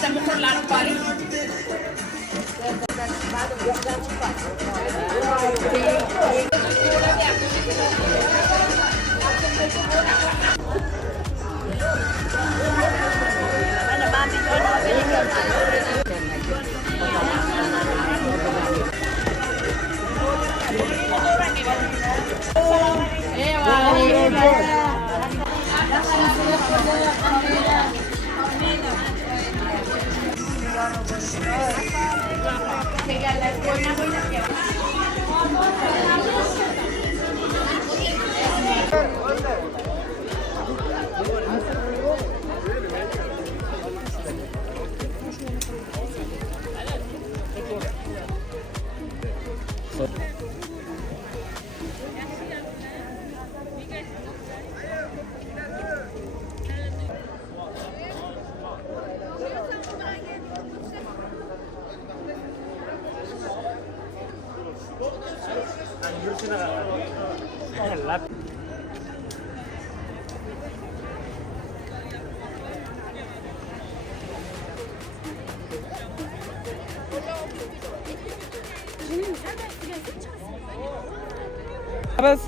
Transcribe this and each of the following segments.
işte muhtarlarım bari. Biz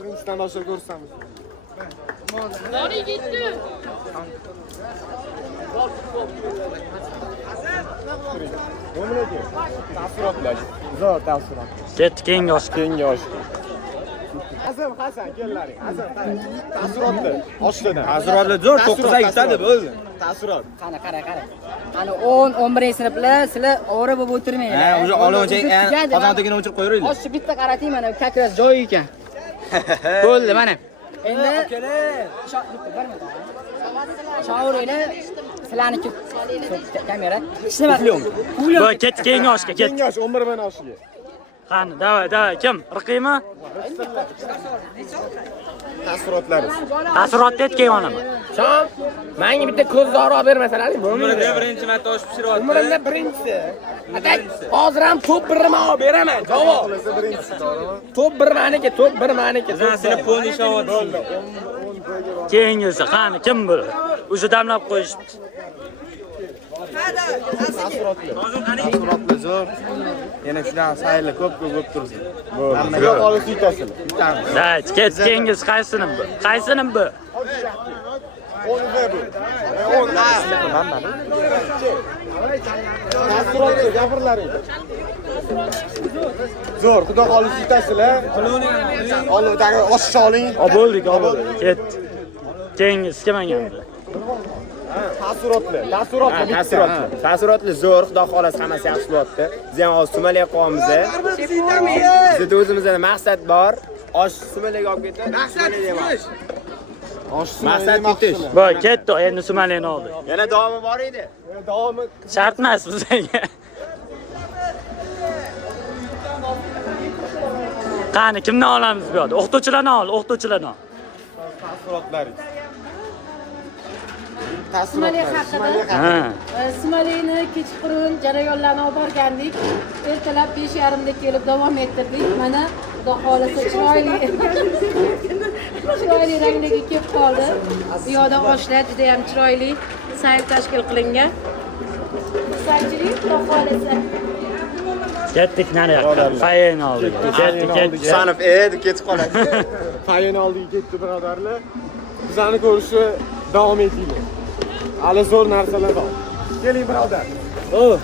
Birinchisidan oshirib ko'rsamiz. Nari gitti. Taassurotlar. Zo'r taassurot. ketdik keyingi oshga. Keyingi oshga. Hasan kellaring. Hasan qarang. Taassurotlar. Oshdan. Taassurotlar zo'r, 9 yutadi bo'ldi. Taassurot. Qani qara. Qani 10-11 sinflar sizlar ovora bo'lib o'tirmanglar. Ha, o'sha olonchak qozonligini o'chirib qo'yaveraylik. Oshni bitta qarating mana kakras joyi ekan. Bo'ldi mana. Endi Shauringlar sizlarniki kamera. Voy, ketdik keyingi oshga, ketdik. Keyingi osh 11 mana oshiga. Qani, davay, kim? Riqiymi? Taassurotlari. Taassurotni aytgan olaman. Shom, menga bitta ko'zdori olib bermasalar bo'lmaydi. Umrimda birinchi marta osh pishiryapti. Umrimda birinchisi. Atak, hozir ham top 1 olib beraman. Javob. Qilsa birinchisi to'g'rimi? Top 1 meniki, top 1 meniki. Sizlar pul ishlavyapti. Keyingisi, qani, kim bu? O'sha damlab qo'yishibdi. Taassurotlar zo'r. Yana shular sayli ko'p tursin. Bo'ldi. Yo'q, olib yutasizlar. Dayt, ketdik keyingisi qaysinim bu? Qaysinim bu? 10 bu. 10 Taassurotlar gapirlaring. Zo'r, xudo olib yutasizlar. Olib oshni oling. Bo'ldik. Ketdik. Keyingisi kim endi? Taassurotlar zo'r, xudo xolasi hammasi yaxshi bo'lyapti. Biz ham hozir sumalak qo'yamiz. Bizda o'zimizda maqsad bor. Osh sumalak olib ketib, maqsad ketish. Voy, ketdi, endi sumalakni oldi. Yana davomi bor edi. Davomi Shart emas bizga. Qani, kimni olamiz bu yerda? O'qituvchilarni ol, o'qituvchilarni ol. taassurotlaring. Sumali haqida. Ha. Sumalini kechqurun jarayonlarni olib borgandik. Ertalab 5:30da kelib davom ettirdik. Mana Xudo xolasa chiroyli rangdagi kelib qoldi. Bu yoqda oshlar juda ham chiroyli sayr tashkil qilingan. Xursandchilik Xudo xolasa. Ketdik nariyoqqa. Fayin oldik. Ketdik. Sanib deb ketib qoladi. Fayin oldiga ketdi birodarlar. Bizani ko'rishni davom etinglar. Hali zo'r narsalar bor. Keling birodar.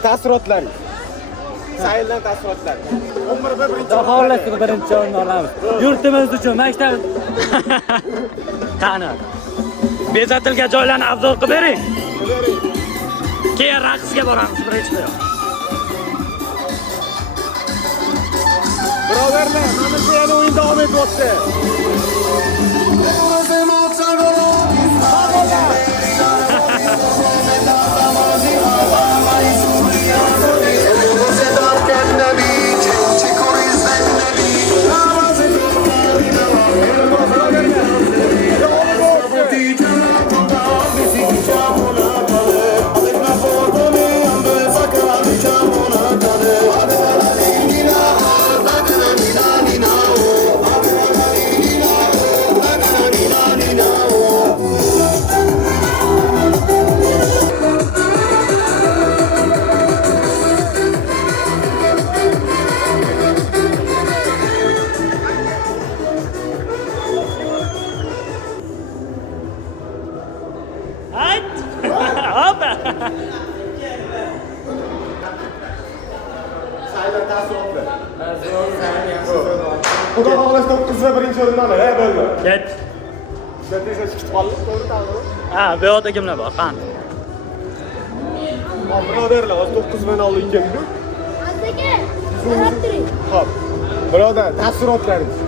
Taassurotlaringiz. Sayldan taassurotlar. Umrda birinchi Xohlasa birinchi o'rinni olamiz. Yurtimiz uchun maktab. Qani. Bezatilgan joylarni afzal qilib bering. Keyin raqsga boramiz birinchi. Birodarlar, mana shu yana o'yin davom etyapti. Hayt. Hoppa. Sayldan taassurotlar. Xudo xohlasa 9 va birinchi o'rinni oladi, bo'ldi. Ket. Sizlar chiqib qoldik, to'g'ri ta'lim. Ha, bu yoqda kimlar bor? Qani. Birodarlar, hozir 9 va oldiga keldik. Aka, qarab turing. Xo'p. Birodar, taassurotlaringiz.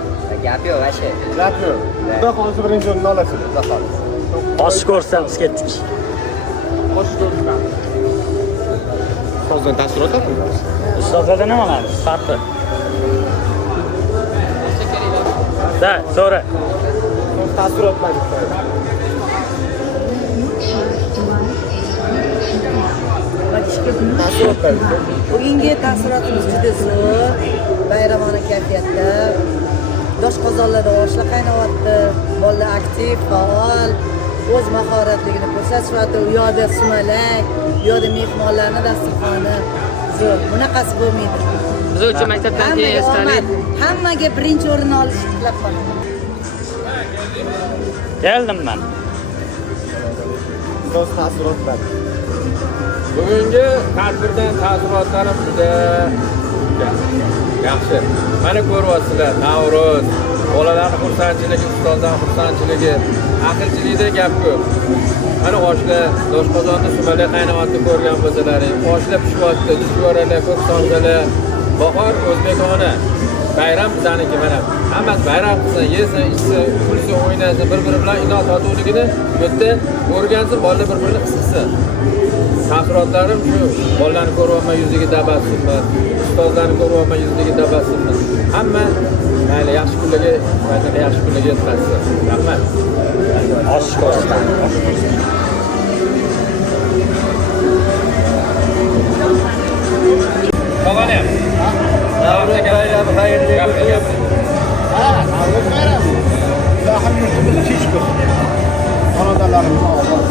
Gap yo'q, ashe. Gap yo'q. Xudo xohlasa birinchi o'rinni olasiz. Xudo xohlasa. Osh ko'rsamiz ketdik. Xo'sh ko'rishamiz. Hozir taassurotlar qilamiz. Ustozlarda nima qilamiz? Farqi. Da, so'ra. Taassurotlaringiz. Taassurotlaringiz. Bugungi taassurotimiz juda zo'r. Bayramona kayfiyatda. Yosh qozonlarda oshlar qaynayapti. Bolalar aktiv, faol, o'z mahoratligini ko'rsatyapti. U yoqda sumalak, bu yoqda mehmonlarning dasturxoni zo'r. Bunaqasi bo'lmaydi. Biz uchun maktabdan keyin esdalik. Hammaga birinchi o'rinni olishni tilab qolaman. Keldim men. So'z taassurotlar. Bugungi tadbirdan taassurotlarim juda yaxshi. Mana ko'ryapsizlar, Navruz, bolalarning xursandchiligi, ustozlarning xursandchiligi, aqlchilikda gap ko'p. Mana oshlar, doshqozonni sumalak qaynayotib ko'rgan bo'lsalaring, oshlar pishyapti, chuchvaralar, ko'k songalar, bahor o'zbekona. Bayram bizaniki mana. Hammasi bayram qilsin, yesin, ichsin, kulsin, o'ynasin, bir-biri bilan ino totuvligini bu yerda o'rgansin, bolalar bir-birini his qilsin. Taassurotlarim shu. Bolalarni ko'ryapman, yuziga tabassummi, ustozlarni ko'ryapman, yuziga tabassummi. Hamma mayli yaxshi kunlarga, mayli yaxshi kunlarga yetkazsin. Rahmat. Osh ko'rsam. Qolani. Navruz bayrami xayrli bo'lsin. Navruz bayrami. Ilohim yurtimizni tinch ko'rsin. Xonadonlarimiz obod.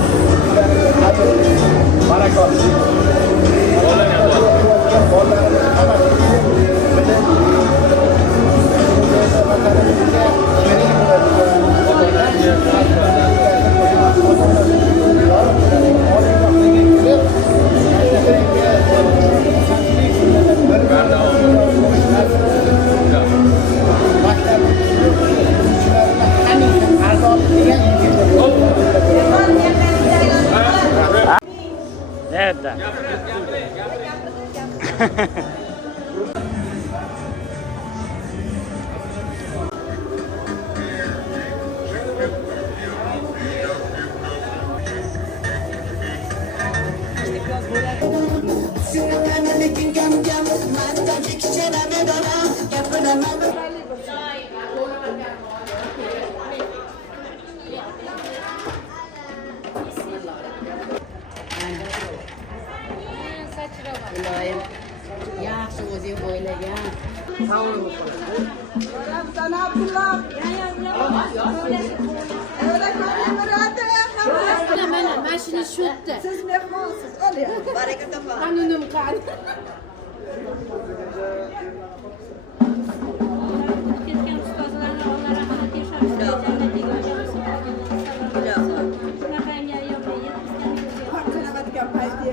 Barakot. Nerede? Mana mashina shu yerda. Siz mehmonsiz. Baraka topa. Qanunim qani. Ketgan ustozlarni Alloh rahmat yashirsin. Jannatiga o'tsin. Shunaqa ham yo'q. Qanavatgan payti.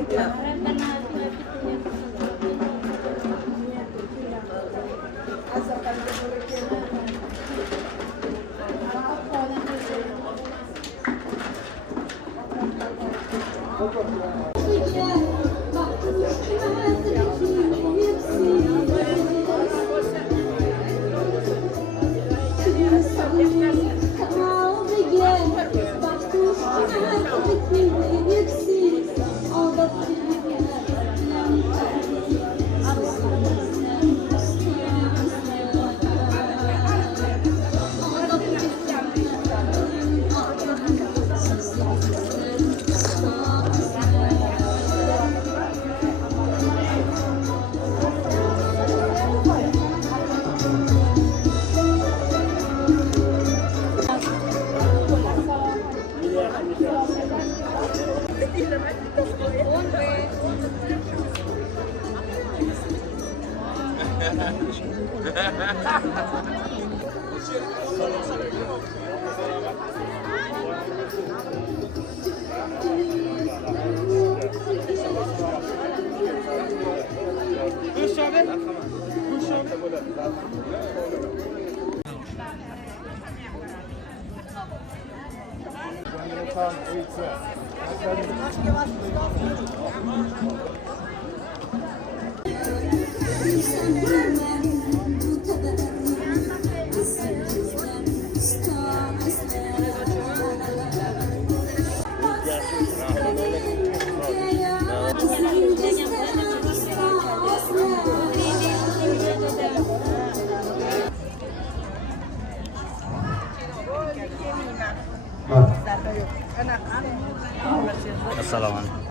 Assalomu alaykum.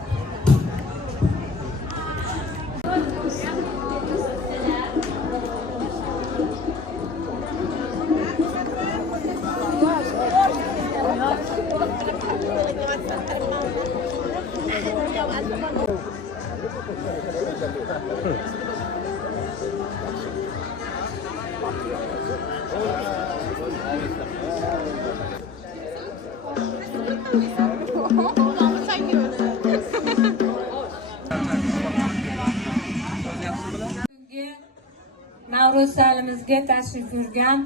Navro'z salimizga tashrif buyurgan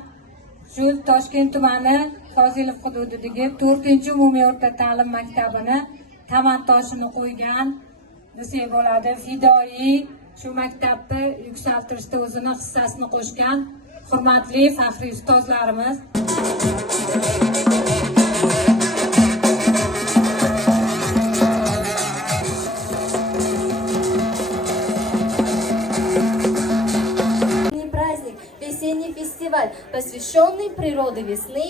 shu Toshkent tumani Fozilov hududidagi 4-umumiy o'rta ta'lim maktabini tamal toshini qo'ygan desak bo'ladi. Fidoyi shu maktabda yuksaltirishda o'zini hissasini qo'shgan hurmatli faxriy ustozlarimiz. Весенний фестиваль, посвященный природе весны.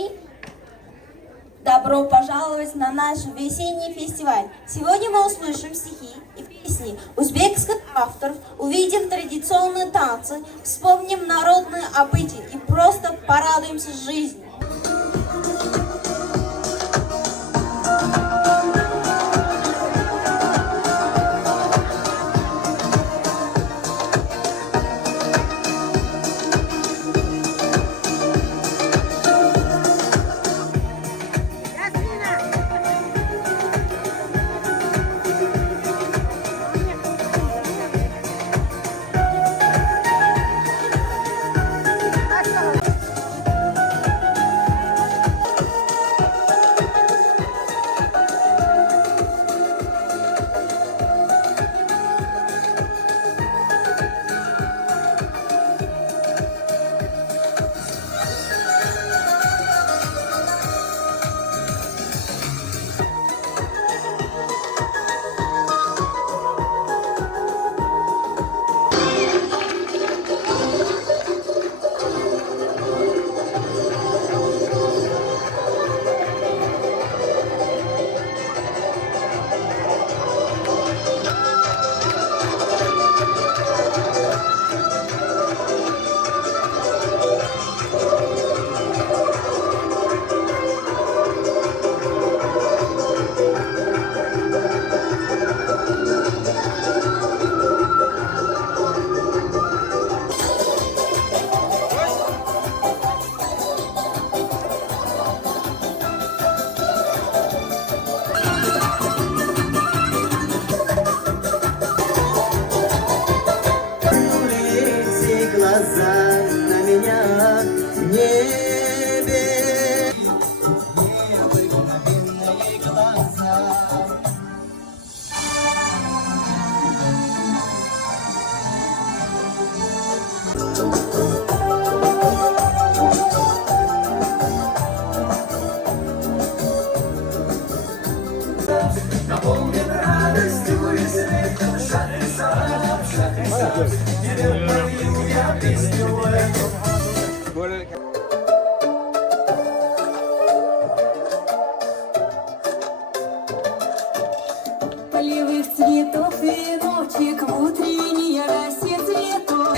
Добро пожаловать на наш весенний фестиваль. Сегодня мы услышим стихи и песни узбекских авторов, увидим традиционные танцы, вспомним народные обычаи и просто порадуемся жизни. Полевых цветов веночек в утренней росе цветов.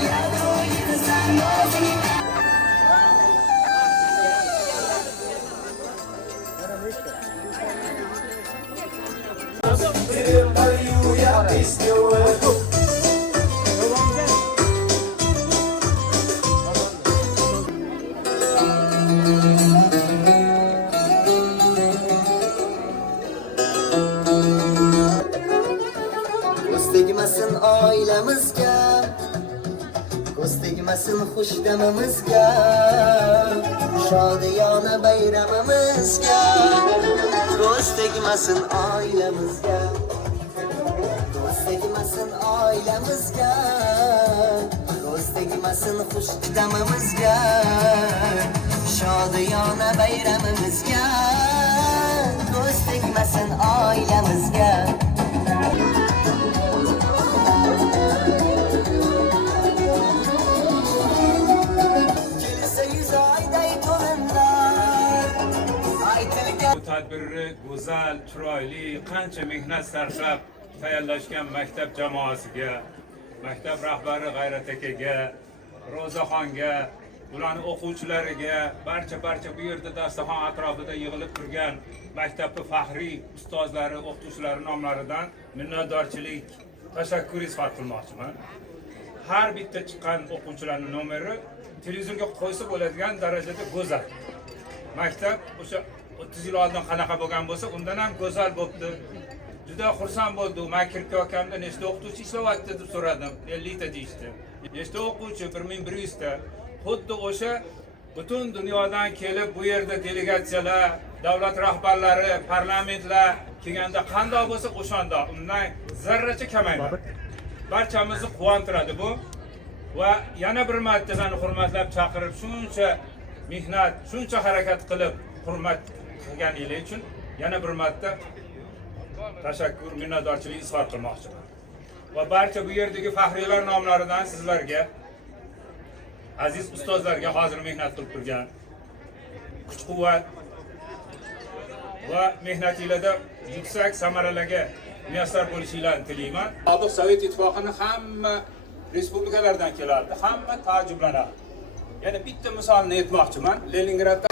Ko'z tegmasin oilamizga, ko'z tegmasin xushdamimizga, shodiyona bayramimizga. Ko'z tegmasin oilamizga, ko'z tegmasin oilamizga, ko'z tegmasin xushdamimizga, shodiyona bayramimizga. Ko'z tegmasin oilamizga. Bu tadbirni go'zal, chiroyli, qancha mehnat sarflab tayyorlashgan maktab jamoasiga, maktab rahbari G'ayrat akaga, Ro'zaxonga, ularning o'quvchilariga, barcha bu yerda dasturxon atrofida yig'ilib turgan maktabning faxriy ustozlari, o'qituvchilari nomlaridan minnatdorchilik, tashakkur izhor qilmoqchiman. Har bitta chiqqan o'quvchilarning nomeri televizorga qo'ysa bo'ladigan darajada go'zal. Maktab o'sha 30 yil oldin qanaqa bo'lgan bo'lsa, undan ham go'zal bo'ldi. Juda xursand bo'ldim. Men Kirki akamda nechta o'qituvchi ishlayapti deb so'radim. 50 ta deyishdi. Nechta o'quvchi? 1100 ta. Xuddi o'sha butun dunyodan kelib bu yerda delegatsiyalar, davlat rahbarlari, parlamentlar kelganda qanday bo'lsa o'shanda undan zarracha kamaymadi. Barchamizni quvontiradi bu. Va yana bir marta meni hurmatlab chaqirib, shuncha mehnat, shuncha harakat qilib hurmat qilganingiz uchun yana bir marta tashakkur, minnatdorchilik izhor qilmoqchiman. Va barcha bu yerdagi faxriylar nomlaridan sizlarga, aziz ustozlarga hozir mehnat qilib turgan kuch-quvvat va mehnatingizda yuksak samaralarga muyassar bo'lishingizni tilayman. Sobiq Sovet Ittifoqining hamma respublikalardan keladi, hamma ta'jublanadi. Yana bitta misolni aytmoqchiman. Leningradda